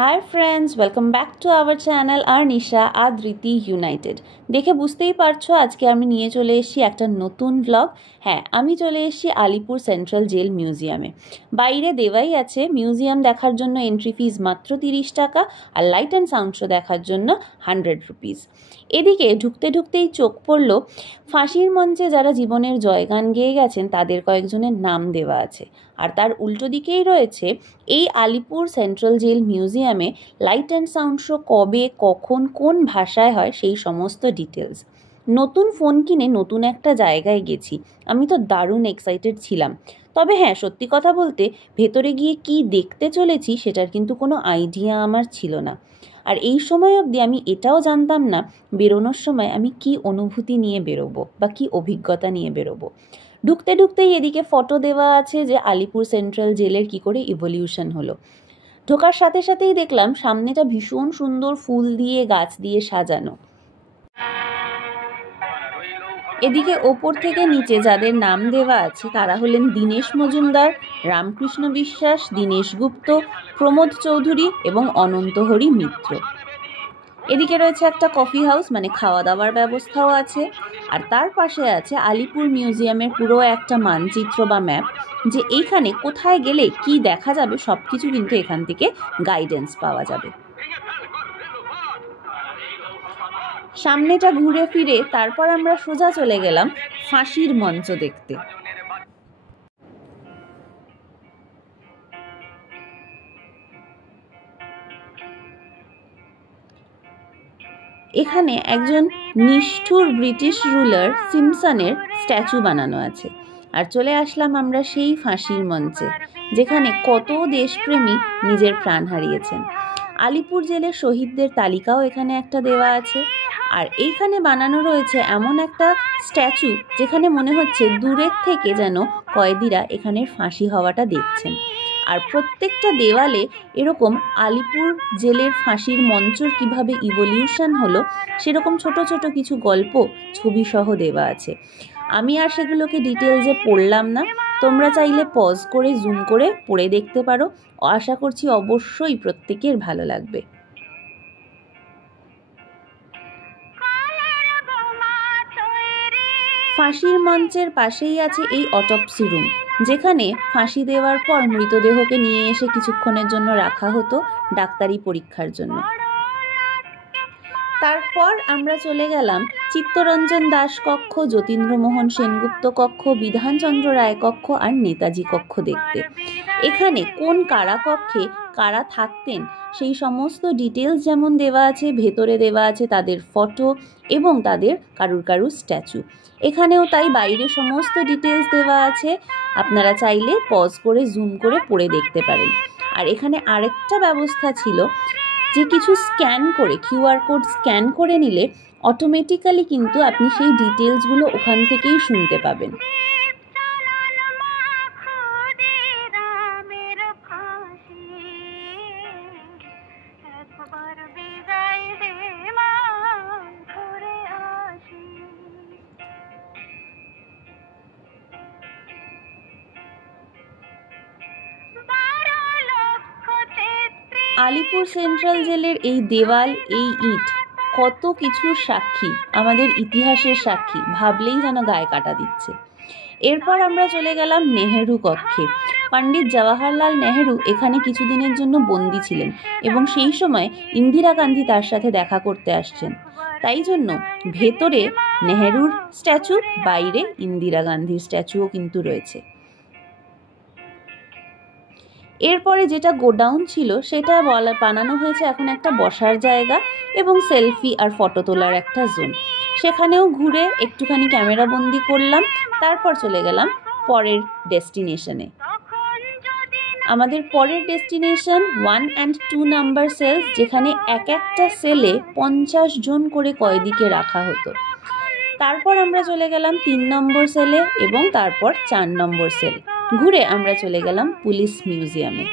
High friends, welcome back to our channel Arnisha Adriti united. দেখে বুঝতেই পারছো আজকে আমি নিয়ে চলে এসেছি একটা নতুন ব্লগ। হ্যাঁ, আমি চলে এসেছি আলিপুর সেন্ট্রাল জেল মিউজিয়ামে। বাইরে দেওয়াই আছে মিউজিয়াম দেখার জন্য এন্ট্রি ফিজ মাত্র 30 টাকা, আর লাইট অ্যান্ড সাউন্ড শো দেখার জন্য 100 রুপিস। এদিকে ঢুকতে ঢুকতেই চোখ পড়ল ফাঁসির মঞ্চে যারা জীবনের জয়গান গেয়ে গেছেন তাদের কয়েকজনের নাম দেওয়া আছে, আর তার উল্টো দিকেই রয়েছে এই আলিপুর সেন্ট্রাল জেল মিউজিয়ামে লাইট অ্যান্ড সাউন্ড শো কবে, কখন, কোন ভাষায় হয় সেই সমস্ত ডিটেলস। নতুন ফোন কিনে নতুন একটা জায়গায় গেছি, আমি তো দারুণ এক্সাইটেড ছিলাম। তবে হ্যাঁ, সত্যি কথা বলতে ভেতরে গিয়ে কি দেখতে চলেছি সেটার কিন্তু কোনো আইডিয়া আমার ছিল না। আর এই সময় অবধি আমি এটাও জানতাম না বেরোনোর সময় আমি কি অনুভূতি নিয়ে বেরোবো বা কি অভিজ্ঞতা নিয়ে বেরোবো। ঢুকতে ঢুকতেই এদিকে ফটো দেওয়া আছে যে আলিপুর সেন্ট্রাল জেলের কি করে ইভলিউশন হলো। ঢোকার সাথে সাথেই দেখলাম সামনেটা ভীষণ সুন্দর ফুল দিয়ে গাছ দিয়ে সাজানো। এদিকে ওপর থেকে নিচে যাদের নাম দেওয়া আছে তারা হলেন দীনেশ মজুমদার, রামকৃষ্ণ বিশ্বাস, দীনেশ গুপ্ত, প্রমোদ চৌধুরী এবং অনন্তহরি মিত্র। এদিকে রয়েছে একটা কফি হাউস, মানে খাওয়া দাওয়ার ব্যবস্থাও আছে। আর তার পাশে আছে আলিপুর মিউজিয়ামের পুরো একটা মানচিত্র বা ম্যাপ, যে এইখানে কোথায় গেলে কি দেখা যাবে সব কিছু কিন্তু এখান থেকে গাইডেন্স পাওয়া যাবে। সামনেটা ঘুরে ফিরে তারপর আমরা সোজা চলে গেলাম ফাঁসির মঞ্চ দেখতে। এখানে একজন নিষ্ঠুর ব্রিটিশ রুলার সিমসনের স্ট্যাচু বানানো আছে। আর চলে আসলাম আমরা সেই ফাঁসির মঞ্চে, যেখানে কত দেশপ্রেমী নিজের প্রাণ হারিয়েছেন। আলিপুর জেলের শহীদদের তালিকাও এখানে একটা দেওয়া আছে। আর এইখানে বানানো রয়েছে এমন একটা স্ট্যাচু যেখানে মনে হচ্ছে দূরের থেকে যেন কয়েদিরা এখানের ফাঁসি হওয়াটা দেখছেন। আর প্রত্যেকটা দেওয়ালে এরকম আলিপুর জেলের ফাঁসির মঞ্চর কিভাবে ইভলিউশন হলো সেরকম ছোট ছোট কিছু গল্প ছবি সহ দেওয়া আছে। আমি আর সেগুলোকে ডিটেলসে পড়লাম না, তোমরা চাইলে পজ করে জুম করে পড়ে দেখতে পারো। আশা করছি অবশ্যই প্রত্যেকের ভালো লাগবে। ফাঁসির মঞ্চের পাশেই আছে এই অটপসি রুম, যেখানে ফাঁসি দেওয়ার পর মৃতদেহকে নিয়ে এসে কিছুক্ষণের জন্য রাখা হতো ডাক্তারি পরীক্ষার জন্য। তারপর আমরা চলে গেলাম চিত্তরঞ্জন দাস কক্ষ, যতীন্দ্রমোহন সেনগুপ্ত কক্ষ, বিধানচন্দ্র রায় কক্ষ আর নেতাজি কক্ষ দেখতে। এখানে কোন কারা কক্ষে কারা থাকতেন সেই সমস্ত ডিটেলস যেমন দেওয়া আছে, ভেতরে দেওয়া আছে তাদের ফটো এবং তাদের কারুর স্ট্যাচু। এখানেও তাই বাইরে সমস্ত ডিটেলস দেওয়া আছে, আপনারা চাইলে পজ করে জুম করে পড়ে দেখতে পারেন। আর এখানে আরেকটা ব্যবস্থা ছিল যে কিছু স্ক্যান করে, কিউআর কোড স্ক্যান করে নিলে অটোমেটিক্যালি কিন্তু আপনি সেই ডিটেলসগুলো ওখান থেকেই শুনতে পাবেন। আলিপুর সেন্ট্রাল জেলের এই দেওয়াল, এই ইট কত কিছুর সাক্ষী, আমাদের ইতিহাসের সাক্ষী, ভাবলেই যেন গায়ে কাটা দিচ্ছে। এরপর আমরা চলে গেলাম নেহেরু কক্ষে। পণ্ডিত জওয়াহরলাল নেহেরু এখানে কিছুদিনের জন্য বন্দী ছিলেন এবং সেই সময় ইন্দিরা গান্ধী তার সাথে দেখা করতে আসছেন। তাই জন্য ভেতরে নেহেরুর স্ট্যাচু, বাইরে ইন্দিরা গান্ধীর স্ট্যাচুও কিন্তু রয়েছে। এরপরে যেটা গোডাউন ছিল সেটা বানানো হয়েছে এখন একটা বসার জায়গা এবং সেলফি আর ফটো তোলার একটা জোন। সেখানেও ঘুরে একটুখানি ক্যামেরা বন্দি করলাম। তারপর চলে গেলাম পরের ডেস্টিনেশনে। আমাদের পরের ডেস্টিনেশন 1 and 2 নাম্বার সেল, যেখানে এক একটা সেলে 50 জন করে কয়েদিকে রাখা হতো। তারপর আমরা চলে গেলাম 3 নম্বর সেলে এবং তারপর 4 নম্বর সেল। ঘুরে আমরা চলে গেলাম পুলিশ মিউজিয়ামে।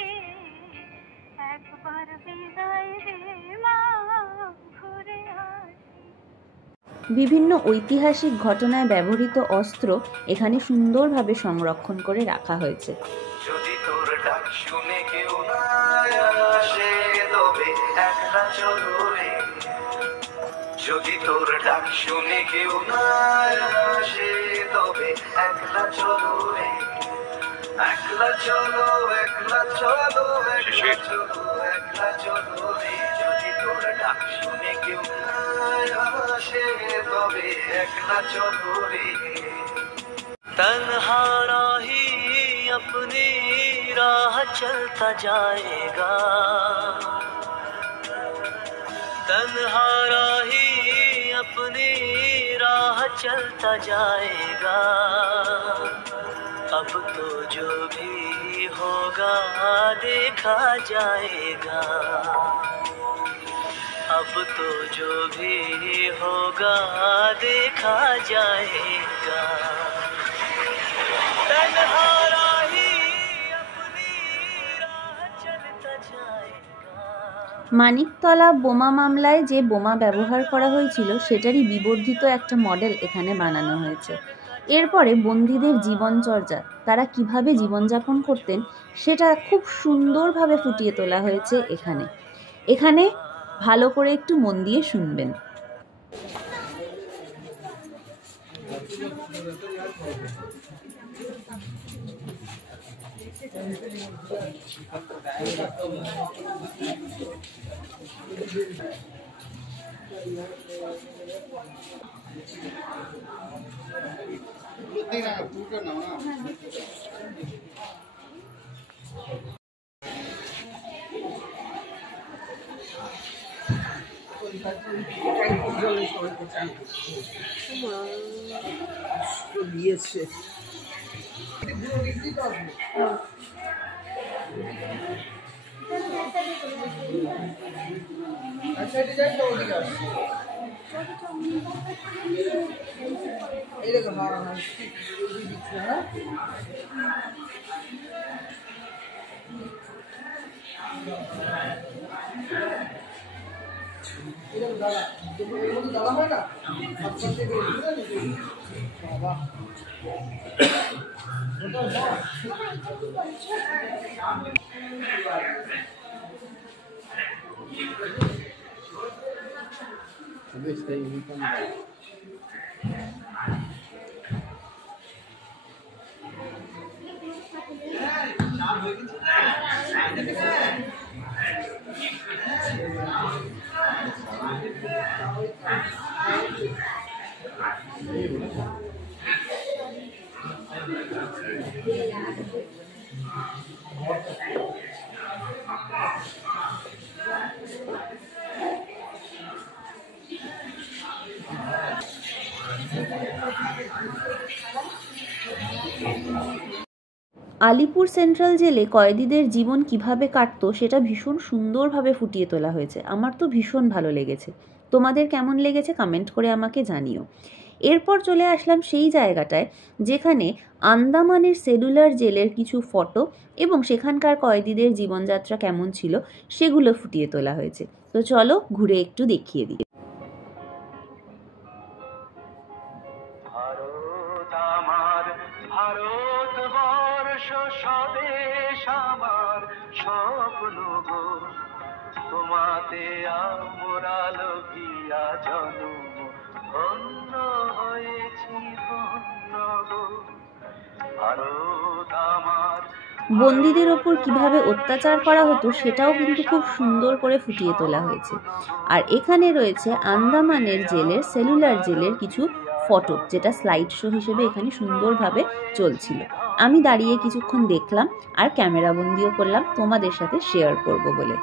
বিভিন্ন ঐতিহাসিক ঘটনায় ব্যবহৃত অস্ত্র এখানে সুন্দরভাবে সংরক্ষণ করে রাখা হয়েছে। যদি তোর ডাক শুনে কেউ না আসে তবে একলা চলো রে, যদি তোর ডাক শুনে কেউ না আসে তবে একলা চলো রে, একলা চলো একলা চলো একলা চলো একলা চলো রে, যদি তোর ডাক শুনে কেউ না আসে তবে একলা চলো রে। तन्हा राही अपनी राह चलता जाएगा, तन्हा राही अपनी राह चलता जाएगा, अब तो जो भी होगा देखा जाएगा, अब तो जो भी होगा देखा जाएगा। মানিকতলা বোমা মামলায় যে বোমা ব্যবহার করা হয়েছিল সেটারই বিবর্ধিত একটা মডেল এখানে বানানো হয়েছে। এরপরে বন্দীদের জীবনচর্যা, তারা কিভাবে জীবনযাপন করতেন সেটা খুব সুন্দরভাবে ফুটিয়ে তোলা হয়েছে এখানে ভালো করে একটু মন দিয়ে শুনবেন। আলিপুর সেন্ট্রাল জেলে কয়েদিদের জীবন কিভাবে কাটতো সেটা ভীষণ সুন্দরভাবে ফুটিয়ে তোলা হয়েছে। আমার তো ভীষণ ভালো লেগেছে। তোমাদের কেমন লেগেছে কমেন্ট করে আমাকে জানিও। এরপর চলে আসলাম সেই জায়গাটায় যেখানে আন্দামানের সেলুলার জেলের কিছু ফটো এবং সেখানকার কয়েদিদের জীবনযাত্রা কেমন ছিল সেগুলো ফুটিয়ে তোলা হয়েছে। তো চলো ঘুরে একটু দেখিয়ে দিই। ভারতবর্ষ স্বদেশ আমার স্বপ্ন গো, তোমাতে আমরা লোকিয়া জন্ম ধন্য হয়েছি ধন্য গো, ভারত আমার। বন্দীদের ওপর কিভাবে অত্যাচার করা হতো সেটাও কিন্তু খুব সুন্দর করে ফুটিয়ে তোলা হয়েছে। আর এখানে রয়েছে আন্দামানের জেলের সেলুলার জেলের কিছু ফটো, যেটা স্লাইড শো হিসেবে এখানে সুন্দরভাবে চলছিল। আমি দাঁড়িয়ে কিছুক্ষণ দেখলাম আর ক্যামেরা বন্দিও করলাম তোমাদের সাথে শেয়ার করব বলে।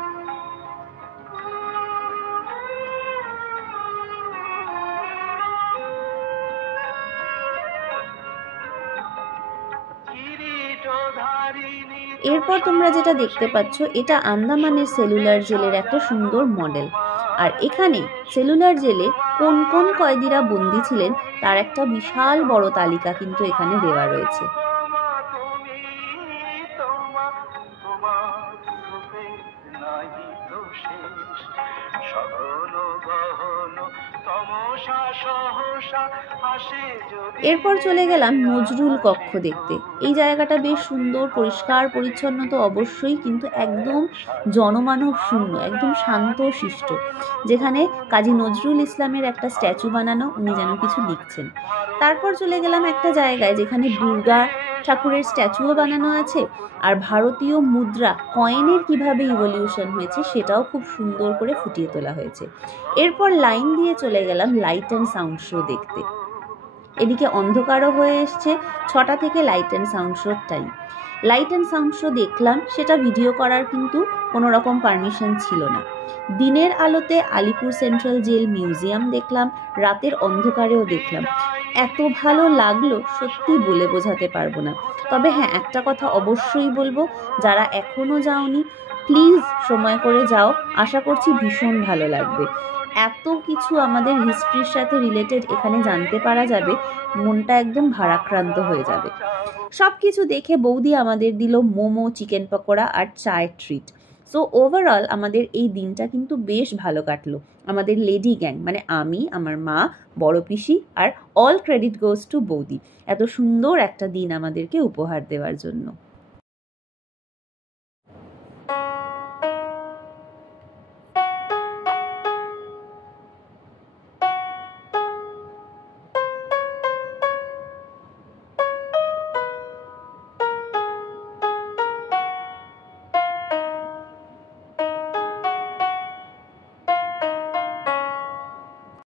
এরপর তোমরা যেটা দেখতে পাচ্ছ এটা আন্দামানের সেলুলার জেলের একটা সুন্দর মডেল। আর এখানে সেলুলার জেলে কোন কোন কয়েদিরা বন্দী ছিলেন তার একটা বিশাল বড় তালিকা কিন্তু এখানে দেওয়া রয়েছে। শেষ, সকল গহন তমসা সহসা আসে যদি। এরপর চলে গেলাম নজরুল কক্ষ দেখতে। এই জায়গাটা বেশ সুন্দর, পরিষ্কার পরিচ্ছন্ন তো অবশ্যই, কিন্তু একদম জনমানব শূন্য, একদম শান্ত শিষ্ট, যেখানে কাজী নজরুল ইসলামের একটা স্ট্যাচু বানানো, উনি যেন কিছু লিখছেন। তারপর চলে গেলাম একটা জায়গায় যেখানে দুর্গা ঠাকুরের স্ট্যাচুও বানানো আছে, আর ভারতীয় মুদ্রা কয়েনের কিভাবে ইভলিউশন হয়েছে সেটাও খুব সুন্দর করে ফুটিয়ে তোলা হয়েছে। এরপর লাইন দিয়ে চলে গেলাম লাইট অ্যান্ড সাউন্ড শো দেখতে। এদিকে অন্ধকারও হয়ে এসছে, 6টা থেকে লাইট অ্যান্ড সাউন্ড শোর time. Light and sound show দেখলাম, সেটা ভিডিও করার কিন্তু কোনো রকম পারমিশন ছিল না। দিনের আলোতে আলিপুর সেন্ট্রাল জেল মিউজিয়াম দেখলাম, রাতের অন্ধকারেও দেখলাম। এত ভালো লাগলো সত্যি বলে বোঝাতে পারবো না। তবে হ্যাঁ, একটা কথা অবশ্যই বলবো, যারা এখনো যাওনি প্লিজ সময় করে যাও, আশা করছি ভীষণ ভালো লাগবে। এত কিছু আমাদের হিস্ট্রির সাথে রিলেটেড এখানে জানতে পারা যাবে, মনটা একদম ভারাক্রান্ত হয়ে যাবে। সব কিছু দেখে বৌদি আমাদের দিল মোমো, চিকেন পকোড়া আর চায়ের ট্রিট। সো ওভারঅল আমাদের এই দিনটা কিন্তু বেশ ভালো কাটলো। আমাদের লেডি গ্যাং, মানে আমি, আমার মা, বড় পিসি, আর অল ক্রেডিট গোজ টু বৌদি, এত সুন্দর একটা দিন আমাদেরকে উপহার দেওয়ার জন্য।